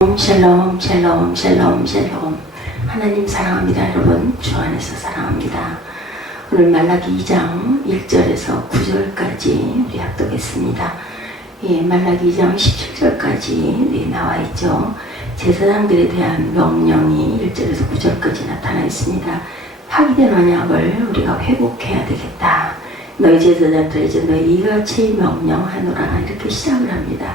샬롬 샬롬 샬롬 샬롬. 하나님 사랑합니다. 여러분 주 안에서 사랑합니다. 오늘 말라기 2장 1절에서 9절까지 우리 합독했습니다. 말라기 2장 17절까지 나와 있죠. 제사장들에 대한 명령이 1절에서 9절까지 나타나 있습니다. 파기된 언약을 우리가 회복해야 되겠다. 너희 제사장들에게 이제 너희 이같이 명령하노라, 이렇게 시작을 합니다.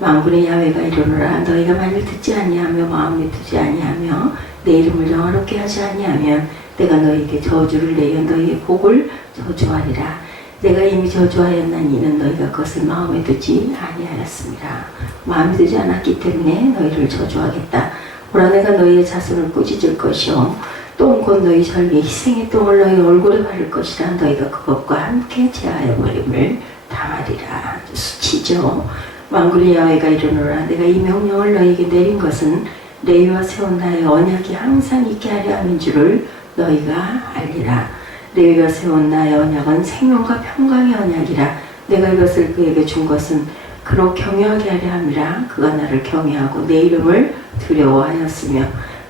만군의 야훼가 이르노라, 너희가 만일 듣지 아니하며 마음에 두지 아니하며 내 이름을 영화롭게 하지 아니하면 내가 너희에게 저주를 내어 너희의 복을 저주하리라. 내가 이미 저주하였나니 이는 너희가 그것을 마음에 두지 아니하였습니다. 마음에 두지 않았기 때문에 너희를 저주하겠다. 보라, 내가 너희의 자손을 꾸짖을 것이요 똥 곧 너희 절개 희생의 똥을 너희 얼굴에 바를 것이라. 너희가 그것과 함께 제하여 버림을 당하리라. 수치죠. 만군의 야훼가 이르노라, 내가 이 명령을 너희에게 내린 것은 레위와 세운 나의 언약이 항상 있게 하려 함인 줄을 너희가 알리라. 레위가 세운 나의 언약은 생명과 평강의 언약이라. 내가 이것을 그에게 준 것은 그로 경외하게 하려 함이라. 그가 나를 경외하고 내 이름을 두려워하였으며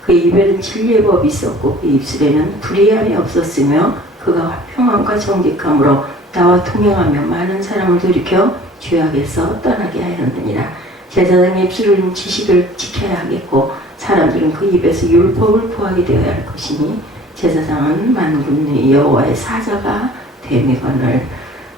그 입에는 진리의 법이 있었고 그 입술에는 불의함이 없었으며 그가 화평함과 정직함으로 나와 동행하며 많은 사람을 돌이켜 죄악에서 떠나게 하였느니라. 제사장의 입술은 지식을 지켜야 하겠고 사람들은 그 입에서 율법을 구하게 되어야 할 것이니 제사장은 만군의 여호와의 사자가 되미거늘.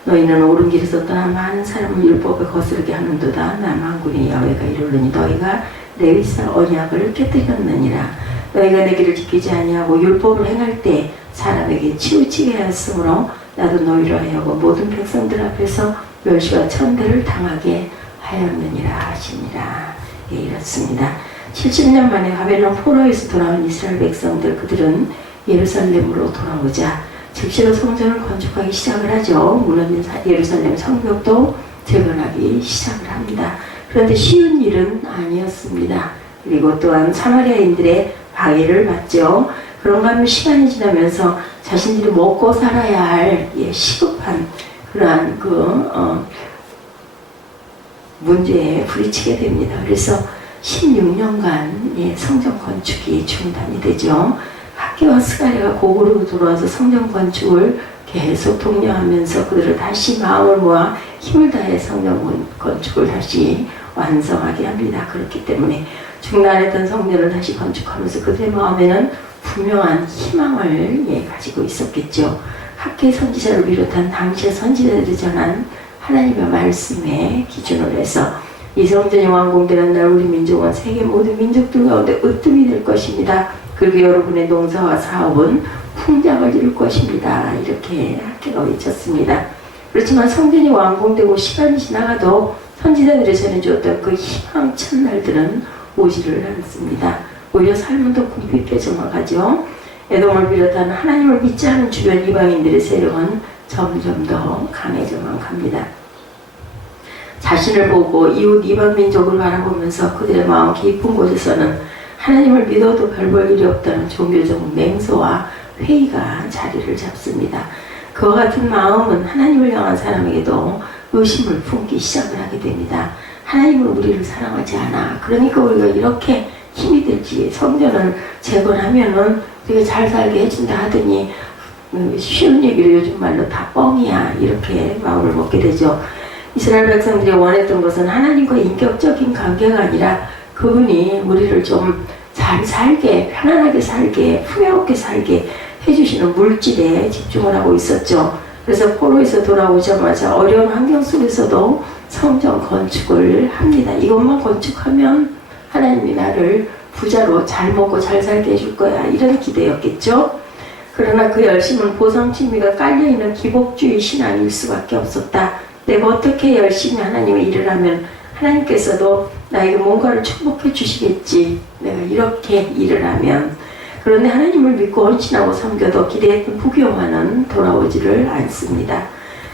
너희는 옳은 길에서 떠나 많은 사람을 율법에 거스르게 하는도다. 나 만군의 야훼가 이르노니 너희가 레위사 언약을 깨뜨렸느니라. 너희가 내 길을 지키지 아니하고 율법을 행할 때 사람에게 치우치게 하였으므로 나도 너희로 하여금 모든 백성들 앞에서 멸시와 천대를 당하게 하였느니라 하시니라. 이렇습니다. 70년 만에 바벨론 포로에서 돌아온 이스라엘 백성들, 그들은 예루살렘으로 돌아오자 즉시로 성전을 건축하기 시작을 하죠. 무너진 예루살렘 성벽도 재건하기 시작을 합니다. 그런데 쉬운 일은 아니었습니다. 그리고 또한 사마리아인들의 방해를 받죠. 그런가 하면 시간이 지나면서 자신들이 먹고 살아야 할 시급한 그러한 문제에 부딪히게 됩니다. 그래서 16년간 성전 건축이 중단이 되죠. 학개와 스가랴가 고구려로 돌아와서 성전 건축을 계속 독려하면서 그들을 다시 마음을 모아 힘을 다해 성전 건축을 다시 완성하게 합니다. 그렇기 때문에 중단했던 성전을 다시 건축하면서 그들의 마음에는 분명한 희망을 가지고 있었겠죠. 학개 선지자를 비롯한 당시의 선지자들이 전한 하나님의 말씀에 기준으로 해서 이 성전이 완공되는 날 우리 민족은 세계 모든 민족들 가운데 으뜸이 될 것입니다. 그리고 여러분의 농사와 사업은 풍작을 이룰 것입니다. 이렇게 학개가 외쳤습니다. 그렇지만 성전이 완공되고 시간이 지나가도 선지자들이 전해주었던 그 희망찬 날들은 오지를 않습니다. 오히려 삶은 더 궁핍해져만 가죠. 에돔을 비롯한 하나님을 믿지 않은 주변 이방인들의 세력은 점점 더 강해져만 갑니다. 자신을 보고 이웃 이방 민족을 바라보면서 그들의 마음 깊은 곳에서는 하나님을 믿어도 별 볼 일이 없다는 종교적 맹세와 회의가 자리를 잡습니다. 그와 같은 마음은 하나님을 향한 사람에게도 의심을 품기 시작을 하게 됩니다. 하나님은 우리를 사랑하지 않아. 그러니까 우리가 이렇게 힘이 들지. 성전을 재건하면은 되게 잘 살게 해준다 하더니 쉬운 얘기를 요즘 말로 다 뻥이야. 이렇게 마음을 먹게 되죠. 이스라엘 백성들이 원했던 것은 하나님과 인격적인 관계가 아니라 그분이 우리를 좀 잘 살게, 편안하게 살게, 풍요롭게 살게 해주시는 물질에 집중을 하고 있었죠. 그래서 포로에서 돌아오자마자 어려운 환경 속에서도 성전 건축을 합니다. 이것만 건축하면 하나님이 나를 부자로 잘 먹고 잘 살게 해줄 거야, 이런 기대였겠죠. 그러나 그 열심은 보상심의가 깔려있는 기복주의 신앙일 수밖에 없었다. 내가 어떻게 열심히 하나님의 일을 하면 하나님께서도 나에게 뭔가를 축복해 주시겠지. 내가 이렇게 일을 하면. 그런데 하나님을 믿고 헌신하고 섬겨도 기대했던 부귀영화는 돌아오지를 않습니다.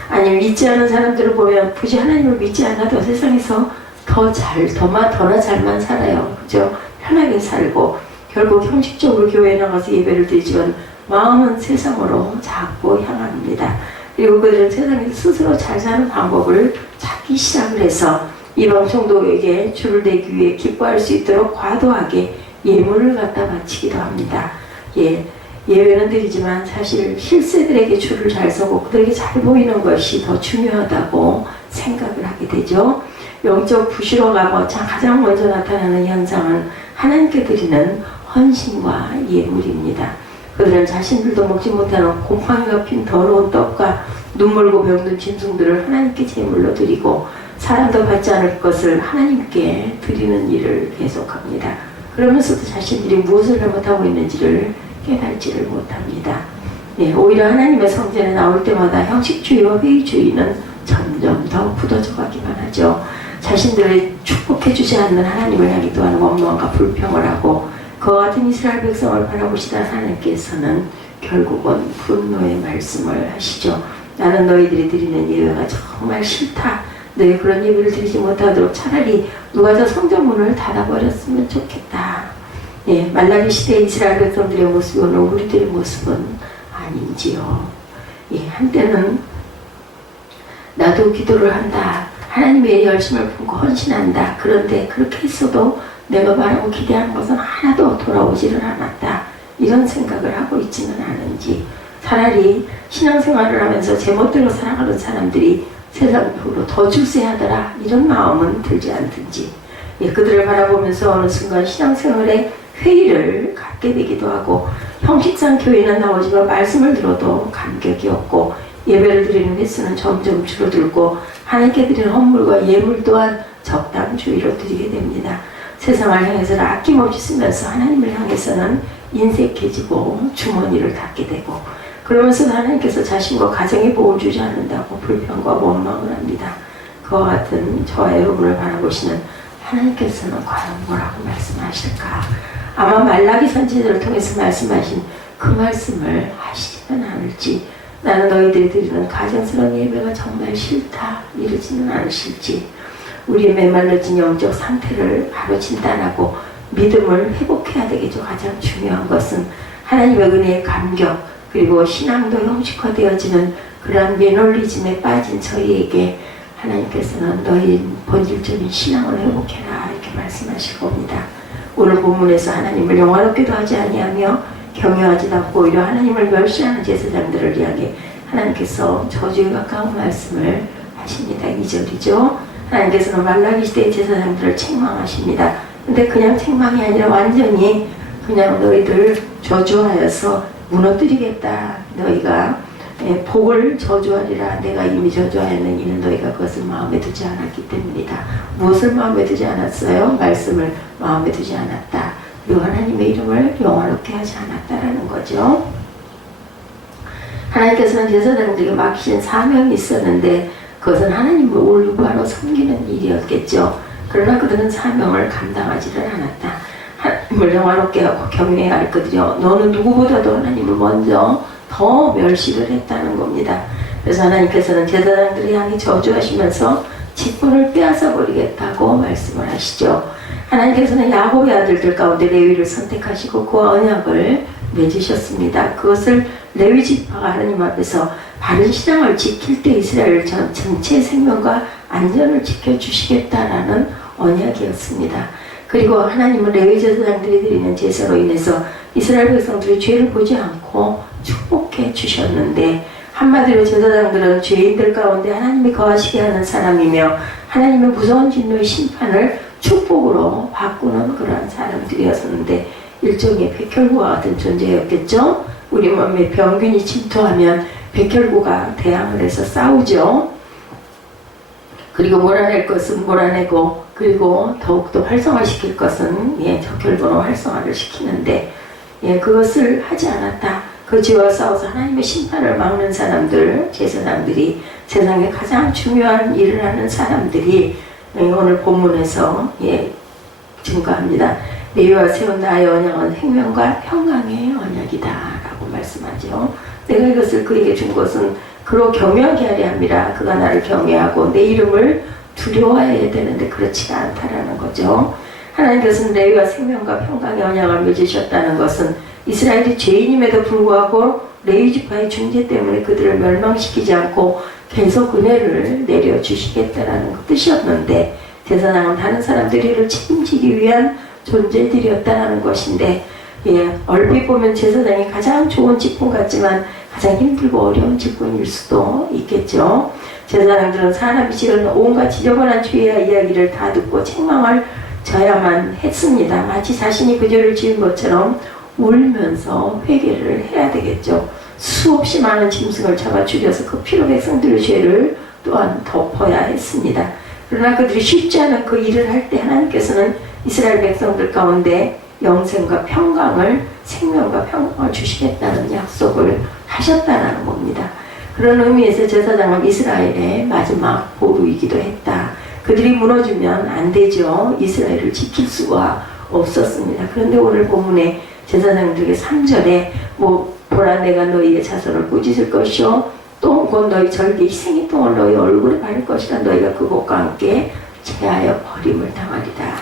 아니, 믿지 않은 사람들을 보면 굳이 하나님을 믿지 않아도 세상에서 더나 잘만 살아요. 그죠? 편하게 살고 결국 형식적으로 교회에 나가서 예배를 드리지만 마음은 세상으로 자꾸 향합니다. 그리고 그들은 세상에서 스스로 잘 사는 방법을 찾기 시작을 해서 이방 성도에게 줄을 대기 위해 기뻐할 수 있도록 과도하게 예물을 갖다 바치기도 합니다. 예외는 드리지만 사실 실세들에게 줄을 잘 서고 그들에게 잘 보이는 것이 더 중요하다고 생각을 하게 되죠. 영적 부실화가 가장 먼저 나타나는 현상은 하나님께 드리는 헌신과 예물입니다. 그들은 자신들도 먹지 못하는 곰팡이가 핀 더러운 떡과 눈멀고 병든 짐승들을 하나님께 제물로 드리고 사람도 받지 않을 것을 하나님께 드리는 일을 계속합니다. 그러면서도 자신들이 무엇을 잘못하고 있는지를 깨달지를 못합니다. 오히려 하나님의 성전에 나올 때마다 형식주의와 회의주의는 점점 더 굳어져 가기만 하죠. 자신들을 축복해주지 않는 하나님을 향해 또한 원망과 불평을 하고 그와 같은 이스라엘 백성을 바라보시다 하나님께서는 결국은 분노의 말씀을 하시죠. 나는 너희들이 드리는 예배가 정말 싫다. 너희 그런 예배를 드리지 못하도록 차라리 누가 저 성전문을 닫아버렸으면 좋겠다. 말라기 시대 이스라엘 백성들의 모습이 오늘 우리들의 모습은 아닌지요. 한때는 나도 기도를 한다. 하나님의 열심을 품고 헌신한다. 그런데 그렇게 했어도 내가 바라고 기대하는 것은 하나도 돌아오지를 않았다. 이런 생각을 하고 있지는 않은지, 차라리 신앙생활을 하면서 제멋대로 살아가는 사람들이 세상적으로 더 출세하더라 이런 마음은 들지 않든지, 그들을 바라보면서 어느 순간 신앙생활에 회의를 갖게 되기도 하고, 형식상 교회는 나오지만 말씀을 들어도 감격이 없고 예배를 드리는 횟수는 점점 줄어들고 하나님께 드리는 헌물과 예물 또한 적당주의로 드리게 됩니다. 세상을 향해서는 아낌없이 쓰면서 하나님을 향해서는 인색해지고 주머니를 닫게 되고, 그러면서 하나님께서 자신과 가정에 복을 주지 않는다고 불평과 원망을 합니다. 그와 같은 저와 여러분을 바라보시는 하나님께서는 과연 뭐라고 말씀하실까? 아마 말라기 선지자를 통해서 말씀하신 그 말씀을 하시지는 않을지, 나는 너희들이 드리는 가정스러운 예배가 정말 싫다 이러지는 않으실지, 우리의 메말라진 영적 상태를 바로 진단하고 믿음을 회복해야 되겠죠. 가장 중요한 것은 하나님의 은혜의 감격, 그리고 신앙도 형식화되어지는 그러한 매너리즘에 빠진 저희에게 하나님께서는 너희 본질적인 신앙을 회복해라 이렇게 말씀하실 겁니다. 오늘 본문에서 하나님을 영화롭게도 하지 아니하며 경외하지도 않고 오히려 하나님을 멸시하는 제사장들을 향해 하나님께서 저주에 가까운 말씀을 하십니다. 2절이죠. 하나님께서는 말라기 시대의 제사장들을 책망하십니다. 근데 그냥 책망이 아니라 완전히 그냥 너희들 저주하여서 무너뜨리겠다. 너희가 복을 저주하리라. 내가 이미 저주하였는 이는 너희가 그것을 마음에 두지 않았기 때문이다. 무엇을 마음에 두지 않았어요? 말씀을 마음에 두지 않았다. 그리고 하나님의 이름을 영화롭게 하지 않았다라는 거죠. 하나님께서는 제사장들에게 맡기신 사명이 있었는데 그것은 하나님을 올바로 섬기는 일이었겠죠. 그러나 그들은 사명을 감당하지를 않았다. 하나님을 영화롭게 하고 경외해야 할 그들이요, 너는 누구보다도 하나님을 먼저 더 멸시를 했다는 겁니다. 그래서 하나님께서는 제사장들을 향해 저주하시면서 직분을 빼앗아 버리겠다고 말씀을 하시죠. 하나님께서는 야곱의 아들들 가운데 레위를 선택하시고 그와 언약을 맺으셨습니다. 그것을 레위 지파가 하나님 앞에서 바른 신앙을 지킬 때 이스라엘 전체 생명과 안전을 지켜주시겠다라는 언약이었습니다. 그리고 하나님은 레위 제사장들이 드리는 제사로 인해서 이스라엘 백성들이 죄를 보지 않고 축복해 주셨는데, 한마디로 제사장들은 죄인들 가운데 하나님이 거하시게 하는 사람이며 하나님의 무서운 진노의 심판을 축복으로 바꾸는 그러한 사람들이었는데 일종의 백혈구와 같은 존재였겠죠. 우리 몸에 병균이 침투하면 백혈구가 대항을 해서 싸우죠. 그리고 몰아낼 것은 몰아내고, 그리고 더욱더 활성화시킬 것은 적혈구로 활성화를 시키는데 그것을 하지 않았다. 그 죄와 싸워서 하나님의 심판을 막는 사람들, 제사장들이, 세상에 가장 중요한 일을 하는 사람들이 오늘 본문에서 증거합니다. 레위와 세운 나의 언약은 생명과 평강의 언약이다 라고 말씀하죠. 내가 이것을 그에게 준 것은 그로 경외하게 하려 함이라. 그가 나를 경외하고 내 이름을 두려워해야 되는데 그렇지가 않다라는 거죠. 하나님께서는 레위와 생명과 평강의 언약을 맺으셨다는 것은 이스라엘이 죄인임에도 불구하고 레위 지파의 중재 때문에 그들을 멸망시키지 않고 계속 은혜를 내려주시겠다라는 뜻이었는데, 제사장은 다른 사람들을 책임지기 위한 존재들이었다는 것인데, 얼핏 보면 제사장이 가장 좋은 직분 같지만 가장 힘들고 어려운 직분일 수도 있겠죠. 제사장들은 사람이 지은 온갖 지저분한 죄와 이야기를 다 듣고 책망을 져야만 했습니다. 마치 자신이 그 죄를 지은 것처럼 울면서 회개를 해야 되겠죠. 수없이 많은 짐승을 잡아 죽여서 그 피로 백성들의 죄를 또한 덮어야 했습니다. 그러나 그들이 쉽지 않은 그 일을 할 때 하나님께서는 이스라엘 백성들 가운데 영생과 평강을, 생명과 평강을 주시겠다는 약속을 하셨다는 겁니다. 그런 의미에서 제사장은 이스라엘의 마지막 보루이기도 했다. 그들이 무너지면 안 되죠. 이스라엘을 지킬 수가 없었습니다. 그런데 오늘 본문에 제사장들에게 3절에 보라 내가 너희의 자손을 꾸짖을 것이요 또 곧 너희 절개 희생의 똥을 너희 얼굴에 바를 것이라 너희가 그것과 함께 제하여 버림을 당하리라.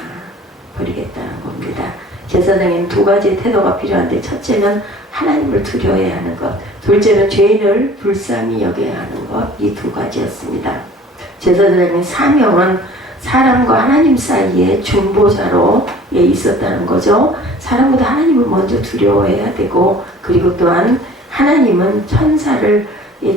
버리겠다는 겁니다. 제사장에는 두 가지의 태도가 필요한데, 첫째는 하나님을 두려워해야 하는 것, 둘째는 죄인을 불쌍히 여겨야 하는 것, 이 두 가지였습니다. 제사장의 사명은 사람과 하나님 사이에 중보자로 있었다는 거죠. 사람보다 하나님을 먼저 두려워해야 되고, 그리고 또한 하나님은 천사를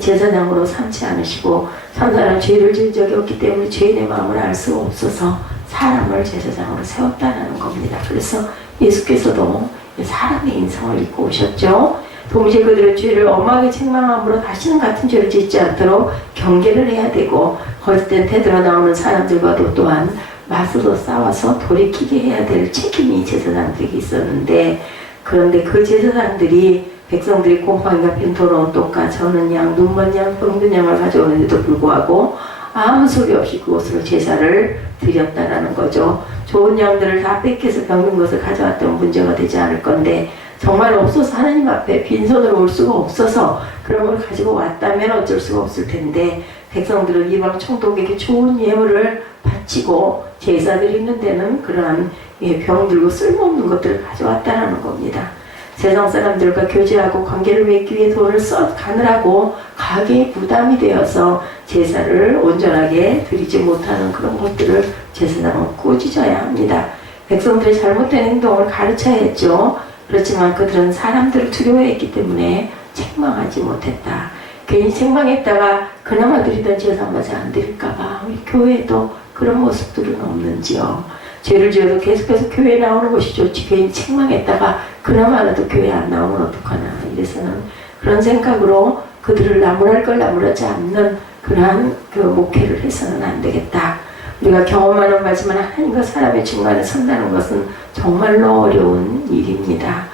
제사장으로 삼지 않으시고, 천사는 죄를 지은 적이 없기 때문에 죄인의 마음을 알 수 없어서 사람을 제사장으로 세웠다는 겁니다. 그래서 예수께서도 사람의 인성을 입고 오셨죠. 동시에 그들의 죄를 엄하게 책망함으로 다시는 같은 죄를 짓지 않도록 경계를 해야 되고, 거짓된 태도로 나오는 사람들과도 또한 맞서서 싸워서 돌이키게 해야 될 책임이 제사장들에게 있었는데, 그런데 그 제사장들이 백성들이 곰팡이가 핀 더러운 똥과 저는 양, 눈먼 양, 병든 양을 가져오는데도 불구하고 아무 소리 없이 그곳으로 제사를 드렸다라는 거죠. 좋은 양들을 다 뺏겨서 병든 것을 가져왔다면 문제가 되지 않을 건데, 정말 없어서 하나님 앞에 빈손으로 올 수가 없어서 그런 걸 가지고 왔다면 어쩔 수가 없을 텐데, 백성들은 이방 총독에게 좋은 예물을 바치고 제사 드리는 데는 그러한 병들고 쓸모없는 것들을 가져왔다는 겁니다. 세상 사람들과 교제하고 관계를 맺기 위해 돈을 가느라고 가게에 부담이 되어서 제사를 온전하게 드리지 못하는 그런 것들을 제사장은 꾸짖어야 합니다. 백성들의 잘못된 행동을 가르쳐야 했죠. 그렇지만 그들은 사람들을 두려워했기 때문에 책망하지 못했다. 괜히 책망했다가 그나마 드리던 제사마저 안 드릴까봐 우리 교회에도 그런 모습들은 없는지요. 죄를 지어도 계속해서 교회에 나오는 것이 좋지, 괜히 책망했다가 그나마라도 교회 안 나오면 어떡하나, 이래서는 그런 생각으로 그들을 나무랄 걸 나무라지 않는 그러한 목회를 해서는 안 되겠다. 우리가 경험하는 바지만 하나님과 사람의 중간에 선다는 것은 정말로 어려운 일입니다.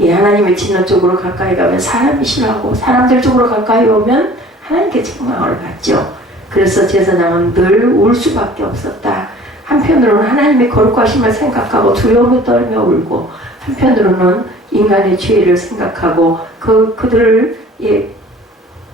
하나님의 진노 쪽으로 가까이 가면 사람이 싫어하고, 사람들 쪽으로 가까이 오면 하나님께 책망을 받죠. 그래서 제사장은 늘 울 수밖에 없었다. 한편으로는 하나님의 거룩하심을 생각하고 두려움을 떨며 울고, 한편으로는 인간의 죄를 생각하고 그들을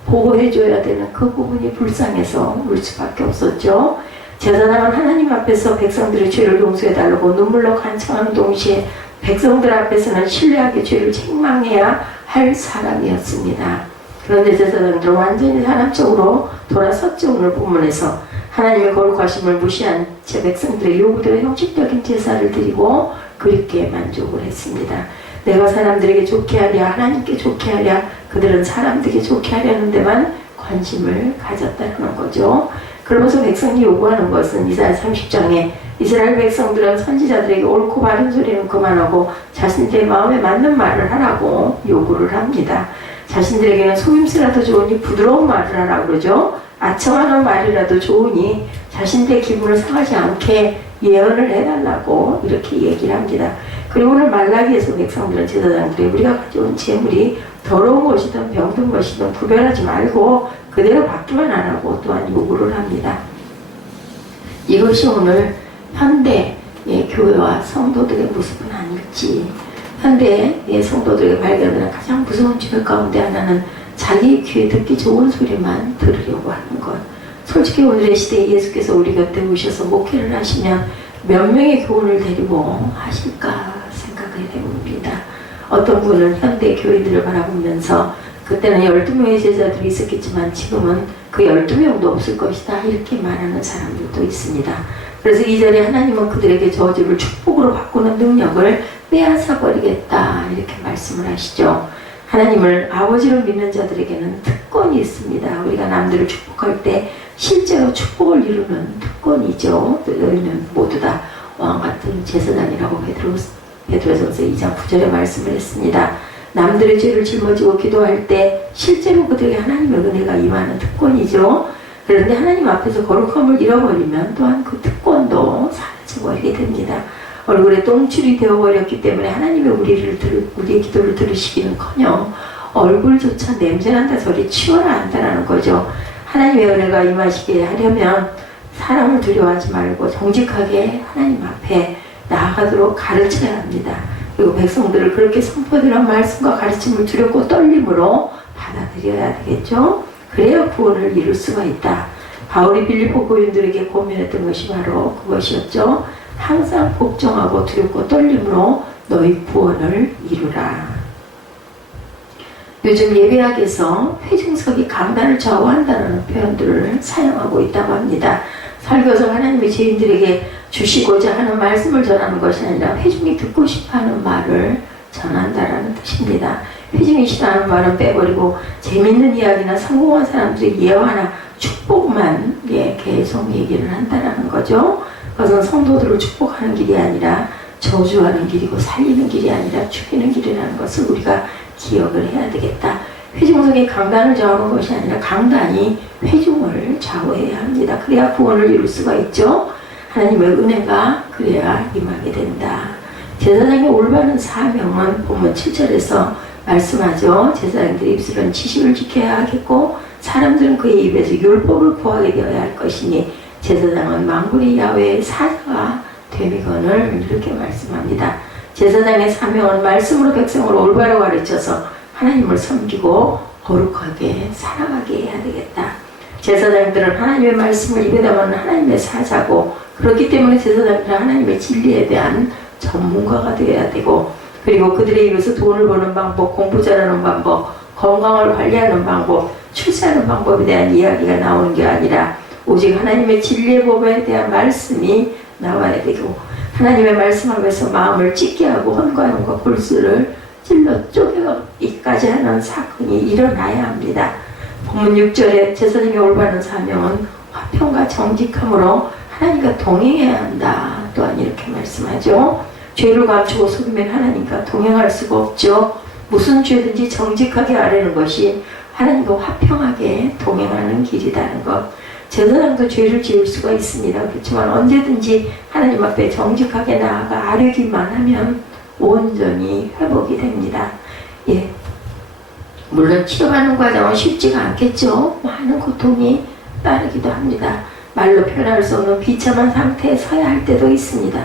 보호해줘야 되는 그 부분이 불쌍해서 울 수밖에 없었죠. 제사장은 하나님 앞에서 백성들의 죄를 용서해달라고 눈물로 간청하는 동시에 백성들 앞에서는 신뢰하게 죄를 책망해야 할 사람이었습니다. 그런데 제사장들은 완전히 사람 쪽으로 돌아섰죠. 오늘 본문에서 하나님의 거룩하심을 무시한 제 백성들의 요구대로 형식적인 제사를 드리고 그렇게 만족을 했습니다. 내가 사람들에게 좋게 하랴, 하나님께 좋게 하랴, 그들은 사람들에게 좋게 하려는 데만 관심을 가졌다는 거죠. 그러면서 백성이 요구하는 것은 이사야 30장에 이스라엘 백성들은 선지자들에게 옳고 바른 소리는 그만하고 자신들의 마음에 맞는 말을 하라고 요구를 합니다. 자신들에게는 속임수라도 좋으니 부드러운 말을 하라고 그러죠. 아첨하는 말이라도 좋으니 자신들의 기분을 상하지 않게 예언을 해달라고 이렇게 얘기를 합니다. 그리고 오늘 말라기에서 백성들은 제사장들이 우리가 가져온 재물이 더러운 것이든 병든 것이든 구별하지 말고 그대로 받기만 하라고 또한 요구를 합니다. 이것이 오늘 현대의 교회와 성도들의 모습은 아닐지, 현대의 성도들의 발견하는 가장 무서운 죄 가운데 하나는 자기 귀에 듣기 좋은 소리만 들으려고 하는 것. 솔직히 오늘의 시대에 예수께서 우리 곁에 오셔서 목회를 하시면 몇 명의 교훈을 데리고 하실까 생각을 해봅니다. 어떤 분은 현대 교회들을 바라보면서 그때는 12명의 제자들이 있었겠지만 지금은 그 12명도 없을 것이다. 이렇게 말하는 사람들도 있습니다. 그래서 이 자리에 하나님은 그들에게 저주를 축복으로 바꾸는 능력을 빼앗아 버리겠다. 이렇게 말씀을 하시죠. 하나님을 아버지로 믿는 자들에게는 특권이 있습니다. 우리가 남들을 축복할 때 실제로 축복을 이루는 특권이죠. 너희는 모두 다 왕 같은 제사장이라고 베드로전서 2장 9절에 말씀을 했습니다. 남들의 죄를 짊어지고 기도할 때 실제로 그들에게 하나님의 은혜가 임하는 특권이죠. 그런데 하나님 앞에서 거룩함을 잃어버리면 또한 그 특권도 사라져버리게 됩니다. 얼굴에 똥줄이 되어버렸기 때문에 하나님의 우리의 기도를 들으시기는커녕 얼굴조차 냄새난다 소리 치워라 한다라는 거죠. 하나님의 은혜가 임하시게 하려면 사람을 두려워하지 말고 정직하게 하나님 앞에 나아가도록 가르쳐야 합니다. 그리고 백성들을 그렇게 선포드린 말씀과 가르침을 두렵고 떨림으로 받아들여야 되겠죠. 그래야 구원을 이룰 수가 있다. 바울이 빌립보 교인들에게 고민했던 것이 바로 그것이었죠. 항상 복종하고 두렵고 떨림으로 너희 구원을 이루라. 요즘 예배학에서 회중석이 강단을 좌우한다는 표현들을 사용하고 있다고 합니다. 설교서 하나님의 죄인들에게 주시고자 하는 말씀을 전하는 것이 아니라 회중이 듣고 싶어하는 말을 전한다라는 뜻입니다. 회중이 싫어하는 말은 빼버리고 재밌는 이야기나 성공한 사람들의 예화나 축복만 계속 얘기를 한다라는 거죠. 그것은 성도들을 축복하는 길이 아니라 저주하는 길이고 살리는 길이 아니라 죽이는 길이라는 것을 우리가 기억을 해야 되겠다. 회중석이 강단을 좌우하는 것이 아니라 강단이 회중을 좌우해야 합니다. 그래야 구원을 이룰 수가 있죠. 하나님의 은혜가 그래야 임하게 된다. 제사장의 올바른 사명은 본문 7절에서 말씀하죠. 제사장들의 입술은 지식을 지켜야 하겠고 사람들은 그의 입에서 율법을 구하게 되어야 할 것이니 제사장은 만군의 야훼의 사자가 되미거늘 이렇게 말씀합니다. 제사장의 사명은 말씀으로 백성을 올바로 가르쳐서 하나님을 섬기고 거룩하게 살아가게 해야 되겠다. 제사장들은 하나님의 말씀을 입에 담는 하나님의 사자고 그렇기 때문에 제사장들은 하나님의 진리에 대한 전문가가 되어야 되고 그리고 그들의 입에서 돈을 버는 방법, 공부 잘하는 방법, 건강을 관리하는 방법, 출세하는 방법에 대한 이야기가 나오는 게 아니라 오직 하나님의 진리의 법에 대한 말씀이 나와야 되고 하나님의 말씀 앞에서 마음을 찢게 하고 헌과용과 골수를 찔러 쪼개기까지 하는 사건이 일어나야 합니다. 본문 6절에 제사장의 올바른 사명은 화평과 정직함으로 하나님과 동행해야 한다. 또한 이렇게 말씀하죠. 죄를 감추고 속이면 하나님과 동행할 수가 없죠. 무슨 죄든지 정직하게 아뢰는 것이 하나님과 화평하게 동행하는 길이라는 것. 제사장도 죄를 지을 수가 있습니다. 그렇지만 언제든지 하나님 앞에 정직하게 나아가 아뢰기만 하면 온전히 회복이 됩니다. 예, 물론 치료하는 과정은 쉽지가 않겠죠. 많은 고통이 따르기도 합니다. 말로 표현할 수 없는 비참한 상태에 서야 할 때도 있습니다.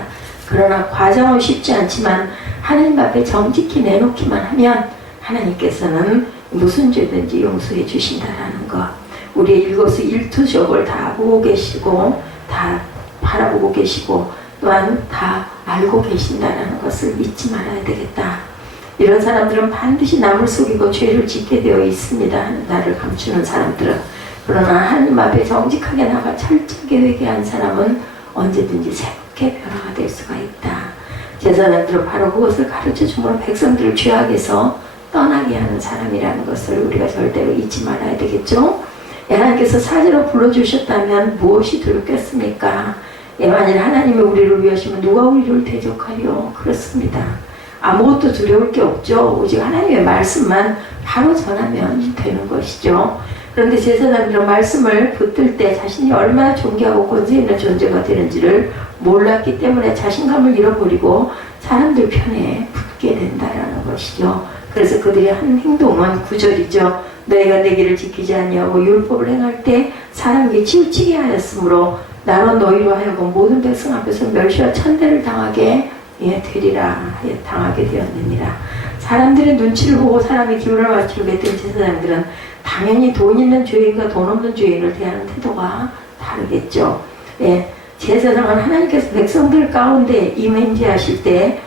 그러나 과정은 쉽지 않지만 하나님 앞에 정직히 내놓기만 하면 하나님께서는 무슨 죄든지 용서해 주신다라는 것. 우리의 일거수일투족을 다 보고 계시고 다 바라보고 계시고 또한 다 알고 계신다는 것을 잊지 말아야 되겠다. 이런 사람들은 반드시 남을 속이고 죄를 짓게 되어 있습니다. 나를 감추는 사람들은. 그러나 하나님 앞에 정직하게 나가 철저하게 회개한 사람은 언제든지 새롭게 변화가 될 수가 있다. 제사장들은 바로 그것을 가르쳐 주므로 백성들을 죄악에서 떠나게 하는 사람이라는 것을 우리가 절대로 잊지 말아야 되겠죠. 하나님께서 사제로 불러주셨다면 무엇이 두렵겠습니까? 만일 하나님이 우리를 위하시면 누가 우리를 대적하려? 그렇습니다. 아무것도 두려울 게 없죠. 오직 하나님의 말씀만 바로 전하면 되는 것이죠. 그런데 제사장들은 말씀을 붙들 때 자신이 얼마나 존귀하고 권세 있는 존재가 되는지를 몰랐기 때문에 자신감을 잃어버리고 사람들 편에 붙게 된다라는 것이죠. 그래서 그들이 한 행동은 9절이죠. 너희가 내 길을 지키지 아니하고 율법을 행할 때 사람에게 치우치게 하였으므로 나로 너희로 하여금 모든 백성 앞에서 멸시와 천대를 당하게 되리라 당하게 되었느니라. 사람들의 눈치를 보고 사람의 기운을 맞추게 된 제사장들은 당연히 돈 있는 죄인과 돈 없는 죄인을 대하는 태도가 다르겠죠. 제사장은 하나님께서 백성들 가운데 임재하실 때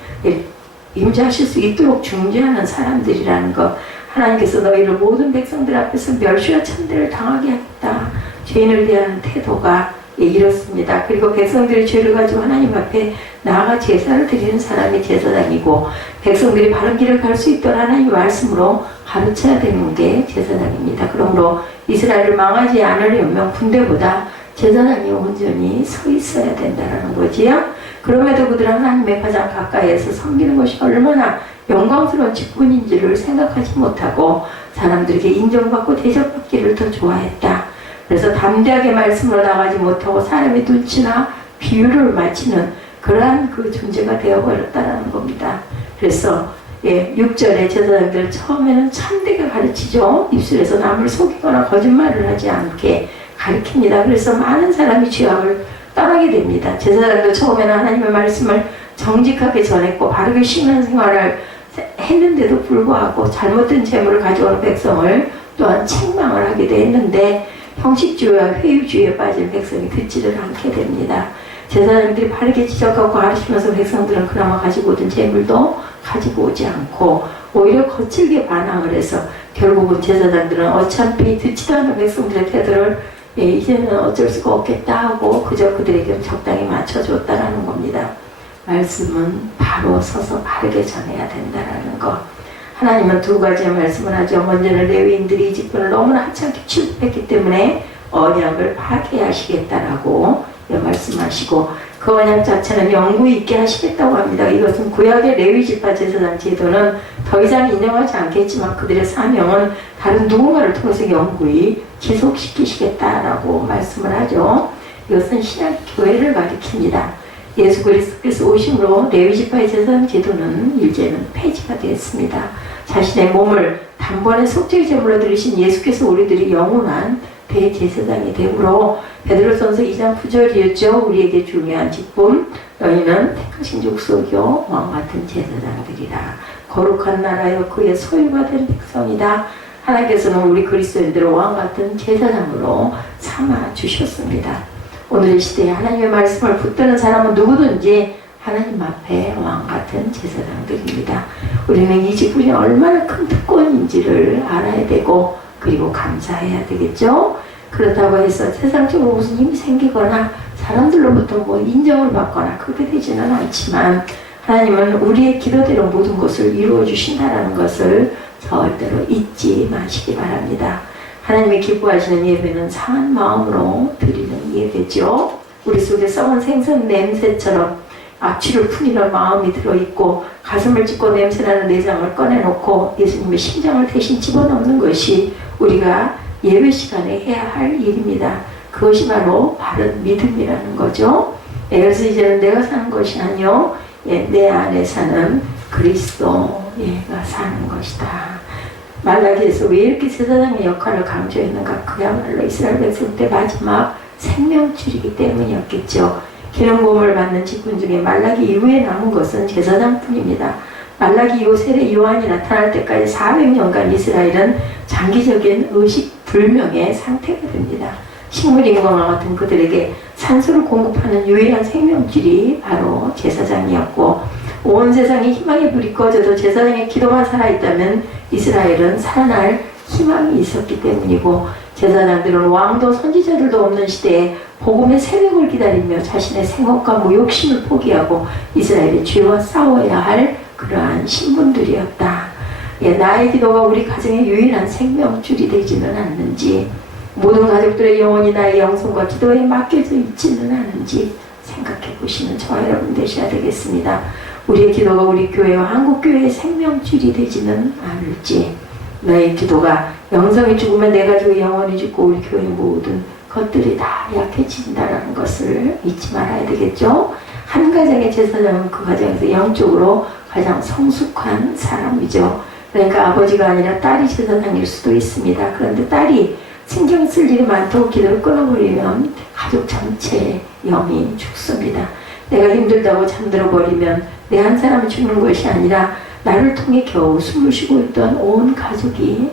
임재하실 수 있도록 중재하는 사람들이라는 것. 하나님께서 너희를 모든 백성들 앞에서 멸시와 천대를 당하게 하겠다. 죄인을 대하는 태도가 이렇습니다. 그리고 백성들이 죄를 가지고 하나님 앞에 나아가 제사를 드리는 사람이 제사장이고, 백성들이 바른 길을 갈 수 있도록 하나님의 말씀으로 가르쳐야 되는 게 제사장입니다. 그러므로 이스라엘을 망하지 않으려면 군대보다 제사장이 온전히 서 있어야 된다는 거지요. 그럼에도 그들은 하나님의 가장 가까이에서 섬기는 것이 얼마나 영광스러운 직분인지를 생각하지 못하고 사람들에게 인정받고 대접받기를 더 좋아했다. 그래서 담대하게 말씀으로 나가지 못하고 사람의 눈치나 비유를 맞추는 그러한 그 존재가 되어버렸다는 겁니다. 그래서 6절에 제사장들 처음에는 참되게 가르치죠. 입술에서 남을 속이거나 거짓말을 하지 않게 가르칩니다. 그래서 많은 사람이 죄악을 떠나게 됩니다. 제사장도 처음에는 하나님의 말씀을 정직하게 전했고 바르게 신앙생활을 했는데도 불구하고 잘못된 재물을 가져오는 백성을 또한 책망을 하기도 했는데, 형식주의와 회유주의에 빠진 백성이 듣지를 않게 됩니다. 제사장들이 바르게 지적하고 가르치면서 백성들은 그나마 가지고 오던 재물도 가지고 오지 않고 오히려 거칠게 반항을 해서 결국은 제사장들은 어차피 듣지도 않는 백성들의 태도를 이제는 어쩔 수가 없겠다 하고 그저 그들에게 적당히 맞춰줬다라는 겁니다. 말씀은 바로 서서 바르게 전해야 된다라는 것. 하나님은 두 가지의 말씀을 하죠. 먼저는 레위인들이 이 직분을 너무나 하찮게 취급했기 때문에 언약을 파괴하시겠다라고 말씀하시고, 그 언약 자체는 영구히 있게 하시겠다고 합니다. 이것은 구약의 레위지파 제사장 제도는 더 이상 인정하지 않겠지만 그들의 사명은 다른 누군가를 통해서 영구히 지속시키시겠다라고 말씀을 하죠. 이것은 신약 교회를 가리킵니다. 예수 그리스도께서 오심으로 레위지파의 제사장 제도는 이제는 폐지가 되었습니다. 자신의 몸을 단번에 속죄의 제물로 드리신 예수께서 우리들이 영원한 대제사장이 되므로 베드로전서 2장 9절이었죠. 우리에게 중요한 직분, 너희는 택하신 족속이요 왕같은 제사장들이라. 거룩한 나라여 그의 소유가 된 백성이다. 하나님께서는 우리 그리스도인들을 왕같은 제사장으로 삼아 주셨습니다. 오늘의 시대에 하나님의 말씀을 붙드는 사람은 누구든지 하나님 앞에 왕같은 제사장들입니다. 우리는 이 직분이 얼마나 큰 특권인지를 알아야 되고 그리고 감사해야 되겠죠. 그렇다고 해서 세상적으로 무슨 힘이 생기거나 사람들로부터 뭐 인정을 받거나 그렇게 되지는 않지만, 하나님은 우리의 기도대로 모든 것을 이루어 주신다는 것을 절대로 잊지 마시기 바랍니다. 하나님이 기뻐하시는 예배는 상한 마음으로 드리는 예배죠. 우리 속에 썩은 생선 냄새처럼 악취를 풍기는 마음이 들어있고 가슴을 찢고 냄새나는 내장을 꺼내놓고 예수님의 심장을 대신 집어넣는 것이 우리가 예배 시간에 해야 할 일입니다. 그것이 바로 바른 믿음이라는 거죠. 그래서 이제는 내가 사는 것이 아니요 내 안에 사는 그리스도가 사는 것이다. 말라기에서 왜 이렇게 제사장의 역할을 강조했는가? 그야말로 이스라엘 백성 때 마지막 생명줄이기 때문이었겠죠. 기름부음을 받는 직분 중에 말라기 이후에 남은 것은 제사장뿐입니다. 말라기 이후 세례 요한이 나타날 때까지 400년간 이스라엘은 장기적인 의식불명의 상태가 됩니다. 식물인간과 같은 그들에게 산소를 공급하는 유일한 생명줄이 바로 제사장이었고, 온 세상에 희망의 불이 꺼져도 제사장의 기도만 살아있다면 이스라엘은 살아날 희망이 있었기 때문이고, 제사장들은 왕도 선지자들도 없는 시대에 복음의 새벽을 기다리며 자신의 생업과 욕심을 포기하고 이스라엘의 죄와 싸워야 할 그러한 신분들이었다. 나의 기도가 우리 가정의 유일한 생명줄이 되지는 않는지, 모든 가족들의 영혼이 나의 영성과 기도에 맡겨져 있지는 않은지 생각해 보시는 저와 여러분 되셔야 되겠습니다. 우리의 기도가 우리 교회와 한국교회의 생명줄이 되지는 않을지, 너의 기도가 영성이 죽으면 내 가족의 영혼이 죽고 우리 교회 모든 것들이 다 약해진다는 것을 잊지 말아야 되겠죠. 한 가정의 제사장은 그 가정에서 영적으로 가장 성숙한 사람이죠. 그러니까 아버지가 아니라 딸이 제사장일 수도 있습니다. 그런데 딸이 신경 쓸 일이 많다고 기도를 끊어버리면 가족 전체의 영이 죽습니다. 내가 힘들다고 잠들어 버리면 내 한 사람이 죽는 것이 아니라 나를 통해 겨우 숨을 쉬고 있던 온 가족이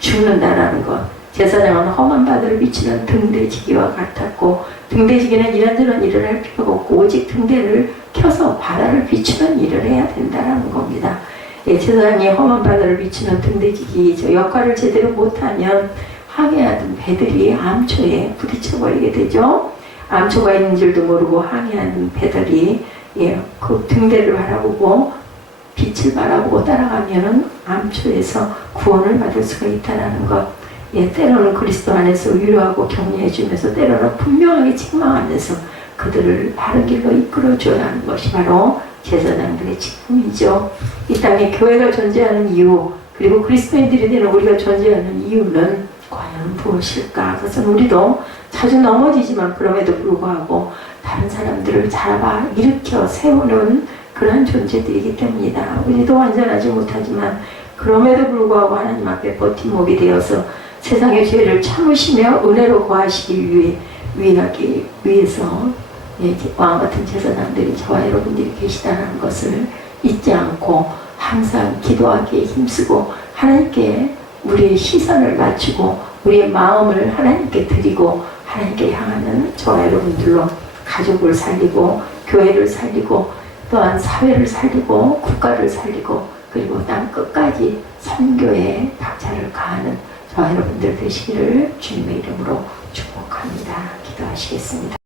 죽는다라는 것. 제사장은 험한 바다를 비추는 등대지기와 같았고, 등대지기는 이런저런 일을 할 필요가 없고 오직 등대를 켜서 바다를 비추는 일을 해야 된다는 겁니다. 제사장이 험한 바다를 비추는 등대지기 저 역할을 제대로 못하면 항해하던 배들이 암초에 부딪혀버리게 되죠. 암초가 있는 줄도 모르고 항해하는 배들이 그 등대를 바라보고 빛을 바라보고 따라가면은 암초에서 구원을 받을 수가 있다라는 것. 때로는 그리스도 안에서 위로하고 격려해주면서 때로는 분명하게 책망하면서 그들을 바른 길로 이끌어줘야 하는 것이 바로 제사장들의 직분이죠. 이 땅에 교회가 존재하는 이유, 그리고 그리스도인들이 되는 우리가 존재하는 이유는 과연 무엇일까? 그것은 우리도 자주 넘어지지만 그럼에도 불구하고 다른 사람들을 잡아 일으켜 세우는 그러한 존재들이기 때문이다. 우리도 완전하지 못하지만 그럼에도 불구하고 하나님 앞에 버팀목이 되어서 세상의 죄를 참으시며 은혜로 거하시기 위해서 왕 같은 제사장들이 저와 여러분들이 계시다는 것을 잊지 않고 항상 기도하기에 힘쓰고 하나님께 우리의 시선을 맞추고 우리의 마음을 하나님께 드리고 하나님께 향하는 저와 여러분들로 가족을 살리고 교회를 살리고 또한 사회를 살리고 국가를 살리고 그리고 땅 끝까지 선교에 박차를 가하는 저와 여러분들 되시기를 주님의 이름으로 축복합니다. 기도하시겠습니다.